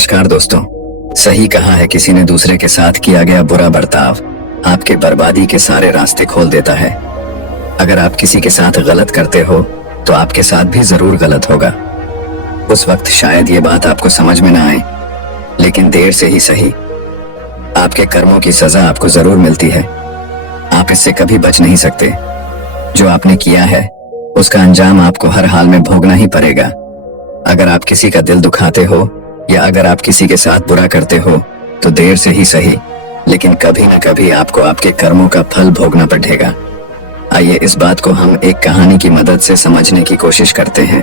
नमस्कार दोस्तों। सही कहा है किसी ने, दूसरे के साथ किया गया बुरा बर्ताव आपके बर्बादी के सारे रास्ते खोल देता है। अगर आप किसी के साथ गलत करते हो तो आपके साथ भी जरूर गलत होगा। उस वक्त शायद ये बात आपको समझ में ना आए, लेकिन देर से ही सही आपके कर्मों की सजा आपको जरूर मिलती है। आप इससे कभी बच नहीं सकते। जो आपने किया है उसका अंजाम आपको हर हाल में भोगना ही पड़ेगा। अगर आप किसी का दिल दुखाते हो या अगर आप किसी के साथ बुरा करते हो तो देर से ही सही, लेकिन कभी न कभी आपको आपके कर्मों का फल भोगना पड़ेगा। आइए इस बात को हम एक कहानी की मदद से समझने की कोशिश करते हैं।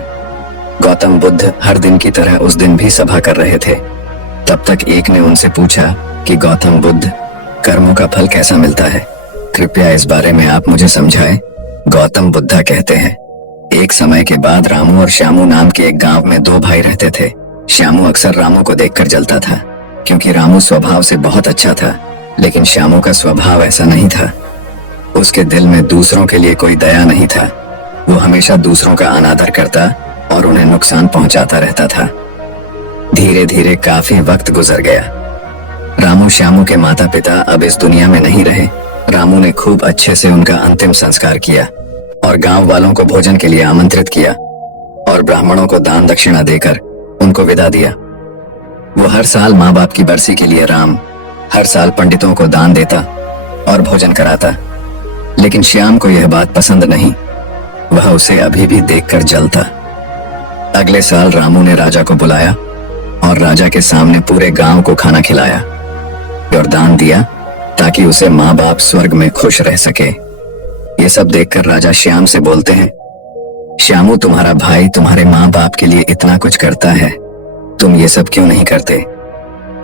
गौतम बुद्ध हर दिन की तरह उस दिन भी सभा कर रहे थे। तब तक एक ने उनसे पूछा कि गौतम बुद्ध, कर्मों का फल कैसा मिलता है? कृपया इस बारे में आप मुझे समझाएं। गौतम बुद्धा कहते हैं, एक समय के बाद रामू और श्यामू नाम के एक गांव में दो भाई रहते थे। श्यामू अक्सर रामू को देखकर जलता था, क्योंकि रामू स्वभाव से बहुत अच्छा था, लेकिन श्यामू का स्वभाव ऐसा नहीं था। उसके दिल में दूसरों के लिए कोई दया नहीं था। वो हमेशा दूसरों का अनादर करता और उन्हें नुकसान पहुंचाता रहता था। धीरे धीरे काफी वक्त गुजर गया। रामू श्यामू के माता पिता अब इस दुनिया में नहीं रहे। रामू ने खूब अच्छे से उनका अंतिम संस्कार किया और गांव वालों को भोजन के लिए आमंत्रित किया और ब्राह्मणों को दान दक्षिणा देकर उनको विदा दिया। वो हर साल माँ बाप की बरसी के लिए हर साल पंडितों को दान देता और भोजन कराता, लेकिन श्याम को यह बात पसंद नहीं। वह उसे अभी भी देखकर जलता। अगले साल रामू ने राजा को बुलाया और राजा के सामने पूरे गांव को खाना खिलाया और दान दिया ताकि उसे माँ बाप स्वर्ग में खुश रह सके। ये सब देखकर राजा श्याम से बोलते हैं, श्यामू, तुम्हारा भाई तुम्हारे माँ बाप के लिए इतना कुछ करता है, तुम ये सब क्यों नहीं करते?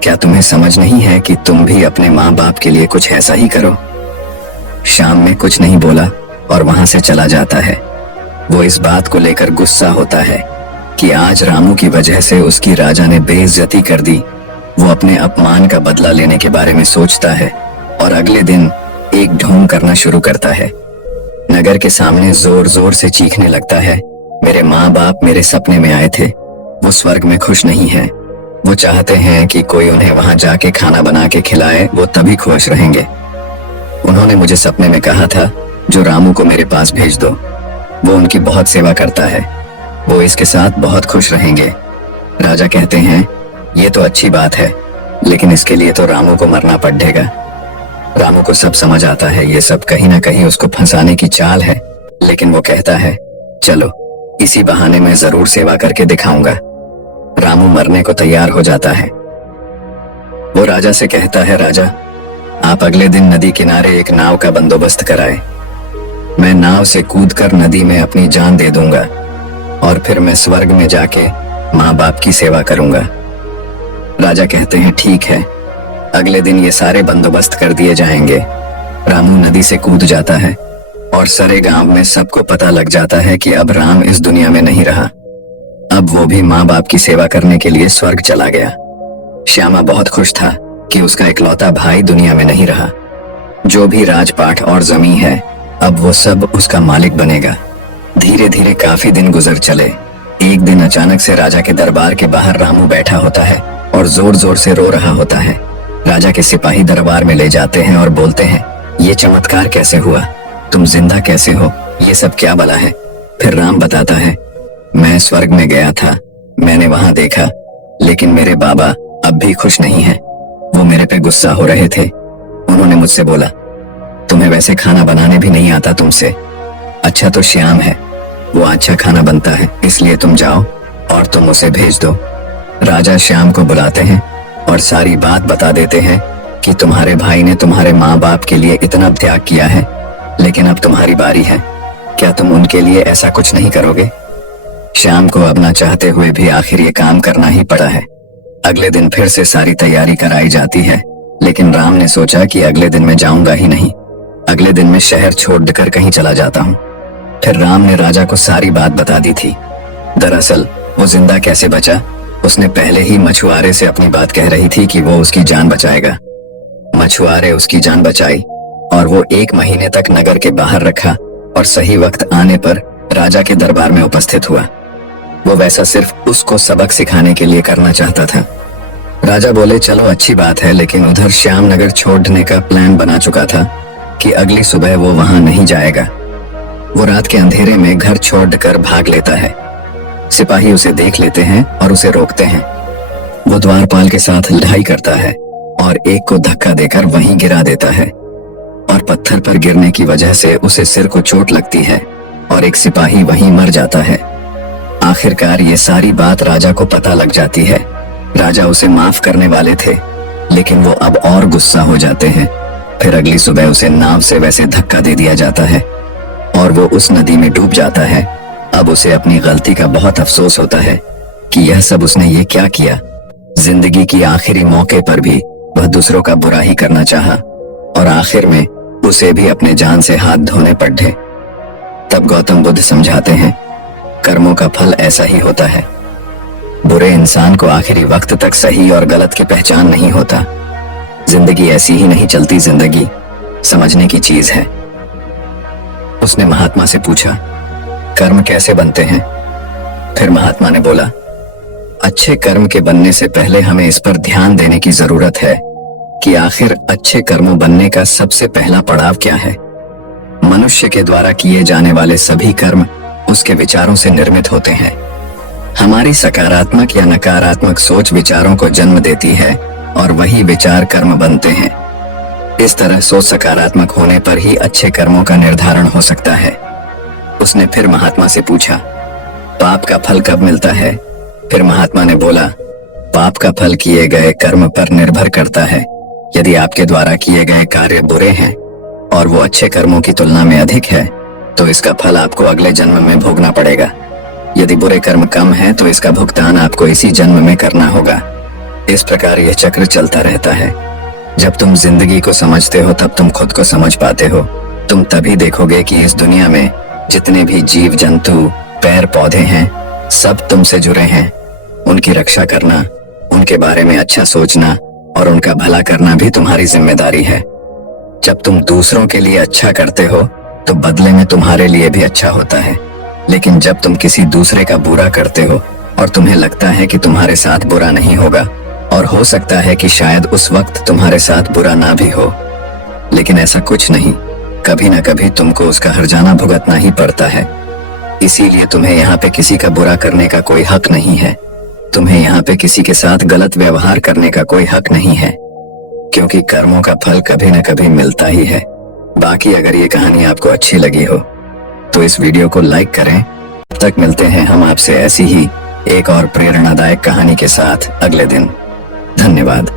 क्या तुम्हें समझ नहीं है कि तुम भी अपने माँ बाप के लिए कुछ ऐसा ही करो? श्याम में कुछ नहीं बोला और वहां से चला जाता है। वो इस बात को लेकर गुस्सा होता है कि आज रामू की वजह से उसकी राजा ने बेइज्जती कर दी। वो अपने अपमान का बदला लेने के बारे में सोचता है और अगले दिन एक ढोंग करना शुरू करता है। नगर के सामने जोर जोर से चीखने लगता है, मेरे माँ बाप मेरे सपने में आए थे, वो स्वर्ग में खुश नहीं है। वो चाहते हैं कि कोई उन्हें वहां जाके खाना बना के खिलाए, वो तभी खुश रहेंगे। उन्होंने मुझे सपने में कहा था जो रामू को मेरे पास भेज दो, वो उनकी बहुत सेवा करता है, वो इसके साथ बहुत खुश रहेंगे। राजा कहते हैं, ये तो अच्छी बात है, लेकिन इसके लिए तो रामू को मरना पड़ेगा। रामू को सब समझ आता है ये सब कहीं ना कहीं उसको फंसाने की चाल है, लेकिन वो कहता है, चलो इसी बहाने मैं जरूर सेवा करके दिखाऊंगा। रामू मरने को तैयार हो जाता है। वो राजा से कहता है, राजा, आप अगले दिन नदी किनारे एक नाव का बंदोबस्त कराए। मैं नाव से कूदकर नदी में अपनी जान दे दूंगा और फिर मैं स्वर्ग में जाके माँ बाप की सेवा करूंगा। राजा कहते हैं, ठीक है। अगले दिन ये सारे बंदोबस्त कर दिए जाएंगे। रामू नदी से कूद जाता है और सारे गांव में सबको पता लग जाता है कि अब राम इस दुनिया में नहीं रहा। अब वो भी माँ बाप की सेवा करने के लिए स्वर्ग चला गया। श्यामा बहुत खुश था कि उसका इकलौता भाई दुनिया में नहीं रहा। जो भी राजपाट और जमीन है, अब वो सब उसका मालिक बनेगा। धीरे धीरे काफी दिन गुजर चले। एक दिन अचानक से राजा के दरबार के बाहर रामू बैठा होता है और जोर जोर से रो रहा होता है। राजा के सिपाही दरबार में ले जाते हैं और बोलते हैं, ये चमत्कार कैसे हुआ? तुम जिंदा कैसे हो? ये सब क्या भला है? फिर राम बताता है, मैं स्वर्ग में गया था, मैंने वहां देखा, लेकिन मेरे बाबा अब भी खुश नहीं हैं। वो मेरे पे गुस्सा हो रहे थे। उन्होंने मुझसे बोला, तुम्हें वैसे खाना बनाने भी नहीं आता तुमसे। अच्छा तो श्याम है, वो अच्छा खाना बनता है, इसलिए तुम जाओ और तुम उसे भेज दो। राजा श्याम को बुलाते हैं और सारी बात बता देते हैं कि तुम्हारे भाई ने तुम्हारे माँ बाप के लिए इतना त्याग किया है, लेकिन अब तुम्हारी बारी है। क्या तुम उनके लिए ऐसा कुछ नहीं करोगे? श्याम को अब ना चाहते हुए भी आखिर ये काम करना ही पड़ा है। अगले दिन फिर से सारी तैयारी कराई जाती है, लेकिन राम ने सोचा कि अगले दिन मैं जाऊंगा ही नहीं। अगले दिन मैं शहर छोड़कर कहीं चला जाता हूँ। फिर राम ने राजा को सारी बात बता दी थी। दरअसल वो जिंदा कैसे बचा, उसने पहले ही मछुआरे से अपनी बात कह रही थी कि वो उसकी जान बचाएगा। मछुआरे उसकी जान बचाई और वो 1 महीने तक नगर के बाहर रखा और सही वक्त आने पर राजा के दरबार में उपस्थित हुआ। वो वैसा सिर्फ उसको सबक सिखाने के लिए करना चाहता था। राजा बोले चलो अच्छी बात है, लेकिन उधर श्यामनगर छोड़ने का प्लान बना चुका था कि अगली सुबह वो वहां नहीं जाएगा। वो रात के अंधेरे में घर छोड़कर भाग लेता है। सिपाही उसे देख लेते हैं और उसे रोकते हैं। वो द्वारपाल के साथ लड़ाई करता है और एक को धक्का देकर वहीं गिरा देता है और पत्थर पर गिरने की वजह से उसे सिर को चोट लगती है और एक सिपाही वहीं मर जाता है। आखिरकार ये सारी बात राजा को पता लग जाती है। राजा उसे माफ करने वाले थे, लेकिन वो अब और गुस्सा हो जाते हैं। फिर अगली सुबह उसे नाव से वैसे धक्का दे दिया जाता है और वो उस नदी में डूब जाता है। अब उसे अपनी गलती का बहुत अफसोस होता है कि यह सब उसने ये क्या किया। जिंदगी की आखिरी मौके पर भी वह दूसरों का बुरा ही करना चाहा और आखिर में उसे भी अपने जान से हाथ धोने पड़े। तब गौतम बुद्ध समझाते हैं, कर्मों का फल ऐसा ही होता है। बुरे इंसान को आखिरी वक्त तक सही और गलत की पहचान नहीं होता। जिंदगी ऐसी ही नहीं चलती, जिंदगी समझने की चीज है। उसने महात्मा से पूछा, कर्म कैसे बनते हैं? फिर महात्मा ने बोला, अच्छे कर्म के बनने से पहले हमें इस पर ध्यान देने की जरूरत है कि आखिर अच्छे कर्मों बनने का सबसे पहला पड़ाव क्या है। मनुष्य के द्वारा किए जाने वाले सभी कर्म उसके विचारों से निर्मित होते हैं। हमारी सकारात्मक या नकारात्मक सोच विचारों को जन्म देती है और वही विचार कर्म बनते हैं। इस तरह सोच सकारात्मक होने पर ही अच्छे कर्मों का निर्धारण हो सकता है। उसने फिर महात्मा से पूछा, पाप का फल कब मिलता है? फिर महात्मा ने बोला, पाप का फल किए गए कर्म पर निर्भर करता है। यदि आपके द्वारा किए गए कार्य बुरे हैं और वो अच्छे कर्मों की तुलना में अधिक है, तो इसका फल आपको अगले जन्म में भोगना पड़ेगा। यदि बुरे कर्म कम हैं, तो इसका भुगतान आपको इसी जन्म में करना होगा। इस प्रकार यह चक्र चलता रहता है। जब तुम जिंदगी को समझते हो तब तुम खुद को समझ पाते हो। तुम तभी देखोगे कि इस दुनिया में जितने भी जीव जंतु पेड़ पौधे हैं, सब तुमसे जुड़े हैं। उनकी रक्षा करना, उनके बारे में अच्छा सोचना और उनका भला करना भी तुम्हारी जिम्मेदारी है। जब तुम दूसरों के लिए अच्छा करते हो तो बदले में तुम्हारे लिए भी अच्छा होता है। लेकिन जब तुम किसी दूसरे का बुरा करते हो और तुम्हें लगता है कि तुम्हारे साथ बुरा नहीं होगा, और हो सकता है कि शायद उस वक्त तुम्हारे साथ बुरा ना भी हो, लेकिन ऐसा कुछ नहीं, कभी ना कभी तुमको उसका हर्जाना भुगतना ही पड़ता है। इसीलिए तुम्हें यहाँ पे किसी का बुरा करने का कोई हक नहीं है। तुम्हें यहाँ पे किसी के साथ गलत व्यवहार करने का कोई हक नहीं है, क्योंकि कर्मों का फल कभी न कभी मिलता ही है। बाकी अगर ये कहानी आपको अच्छी लगी हो तो इस वीडियो को लाइक करें। तब तक मिलते हैं हम आपसे ऐसी ही एक और प्रेरणादायक कहानी के साथ अगले दिन। धन्यवाद।